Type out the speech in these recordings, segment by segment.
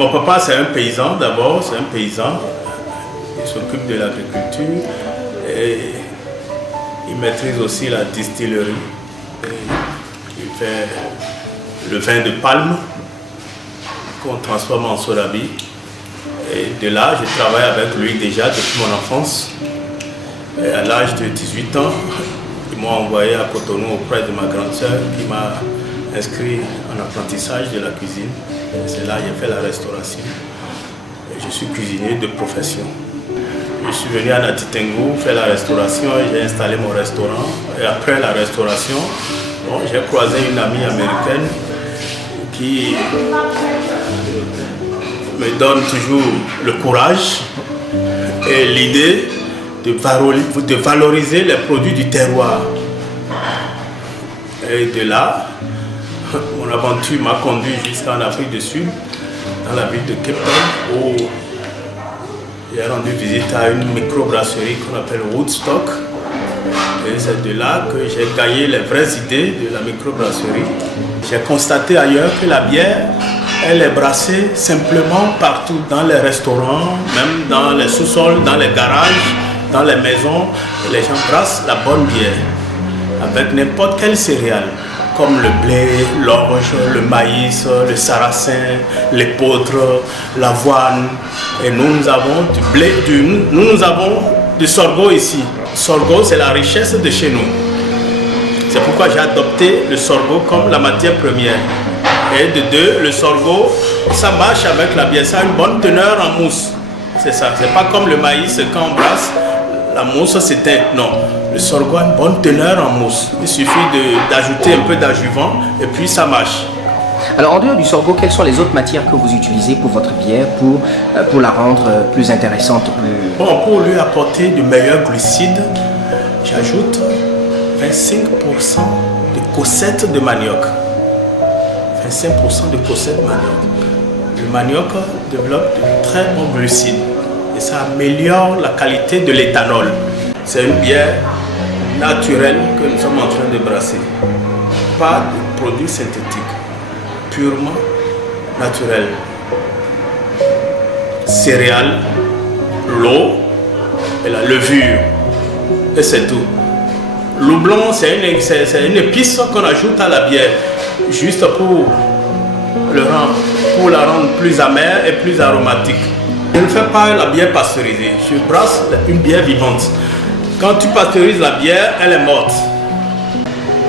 Mon papa, c'est un paysan d'abord, c'est un paysan. Il s'occupe de l'agriculture et il maîtrise aussi la distillerie. Et il fait le vin de palme qu'on transforme en sodabi. Et de là, je travaille avec lui déjà depuis mon enfance. Et à l'âge de 18 ans, ils m'ont envoyé à Cotonou auprès de ma grande sœur qui m'a inscrit en apprentissage de la cuisine. C'est là que j'ai fait la restauration. Et je suis cuisinier de profession. Je suis venu à Natitengu faire la restauration et j'ai installé mon restaurant. Et après la restauration, j'ai croisé une amie américaine qui me donne toujours le courage et l'idée de valoriser les produits du terroir. Et de là, mon aventure m'a conduit jusqu'en Afrique du Sud, dans la ville de Cape Town, où j'ai rendu visite à une microbrasserie qu'on appelle Woodstock. Et c'est de là que j'ai gagné les vraies idées de la microbrasserie. J'ai constaté ailleurs que la bière, elle est brassée simplement partout, dans les restaurants, même dans les sous-sols, dans les garages, dans les maisons. Les gens brassent la bonne bière avec n'importe quelle céréale, comme le blé, l'orge, le maïs, le sarrasin, l'épeautre, l'avoine. Et nous avons du blé, nous avons du sorgho ici. Sorgho, c'est la richesse de chez nous. C'est pourquoi j'ai adopté le sorgho comme la matière première. Et de deux, le sorgho, ça marche avec la bière, ça a une bonne teneur en mousse. C'est ça, c'est pas comme le maïs, quand on brasse, la mousse s'éteint. Non, le sorgho a une bonne teneur en mousse. Il suffit d'ajouter un peu d'adjuvant et puis ça marche. Alors en dehors du sorgho, quelles sont les autres matières que vous utilisez pour votre bière pour la rendre plus intéressante? Bon, pour lui apporter de meilleurs glucides, j'ajoute 25% de cossettes de manioc. 25% de cossettes de manioc. Le manioc développe de très bons glucides et ça améliore la qualité de l'éthanol. C'est une bière naturelle que nous sommes en train de brasser. Pas de produits synthétiques, purement naturel. Céréales, l'eau et la levure. Et c'est tout. L'houblon, c'est une épice qu'on ajoute à la bière, juste pour la rendre plus amère et plus aromatique. Je ne fais pas la bière pasteurisée, je brasse une bière vivante. Quand tu pasteurises la bière, elle est morte.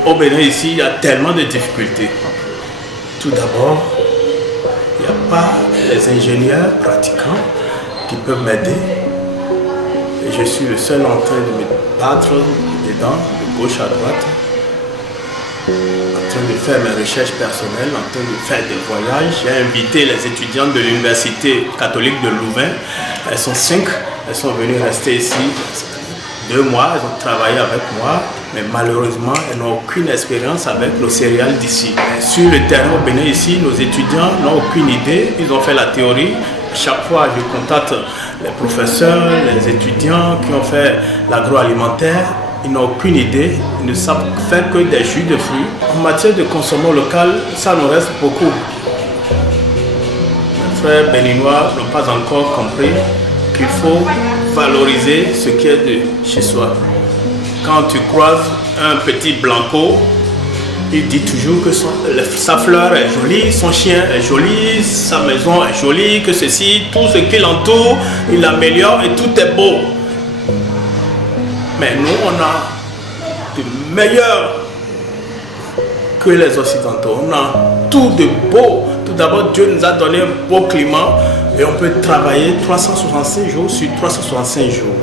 Au Bénin, ici, il y a tellement de difficultés. Tout d'abord, il n'y a pas les ingénieurs pratiquants qui peuvent m'aider. Et je suis le seul en train de me battre dedans, de gauche à droite, en train de faire mes recherches personnelles, en train de faire des voyages. J'ai invité les étudiantes de l'Université catholique de Louvain. Elles sont 5, elles sont venues rester ici 2 mois, elles ont travaillé avec moi, mais malheureusement, elles n'ont aucune expérience avec nos céréales d'ici. Sur le terrain au Bénin ici, nos étudiants n'ont aucune idée, ils ont fait la théorie. Chaque fois, je contacte les professeurs, les étudiants qui ont fait l'agroalimentaire. Ils n'ont aucune idée, ils ne savent faire que des jus de fruits. En matière de consommation locale, ça nous reste beaucoup. Les frères béninois n'ont pas encore compris qu'il faut valoriser ce qui est de chez soi. Quand tu croises un petit blanco, il dit toujours que sa fleur est jolie, son chien est joli, sa maison est jolie, que ceci, tout ce qui l'entoure, il l'améliore et tout est beau. Mais nous, on a de meilleurs que les Occidentaux. On a tout de beau. Tout d'abord, Dieu nous a donné un beau climat et on peut travailler 365 jours sur 365 jours.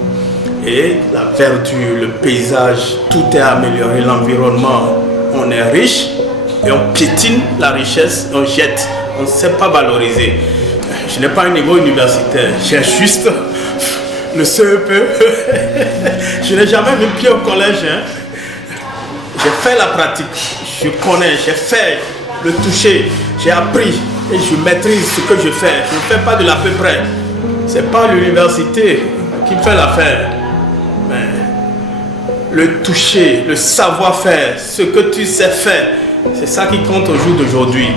Et la verdure, le paysage, tout est amélioré, l'environnement, on est riche et on piétine la richesse, on jette, on ne sait pas valoriser. Je n'ai pas un niveau universitaire, j'ai juste le CEP. Je n'ai jamais mis pied au collège. J'ai fait la pratique, je connais, j'ai fait le toucher, j'ai appris et je maîtrise ce que je fais. Je ne fais pas de l'à peu près. Ce n'est pas l'université qui fait l'affaire, mais le toucher, le savoir-faire, ce que tu sais faire, c'est ça qui compte au jour d'aujourd'hui.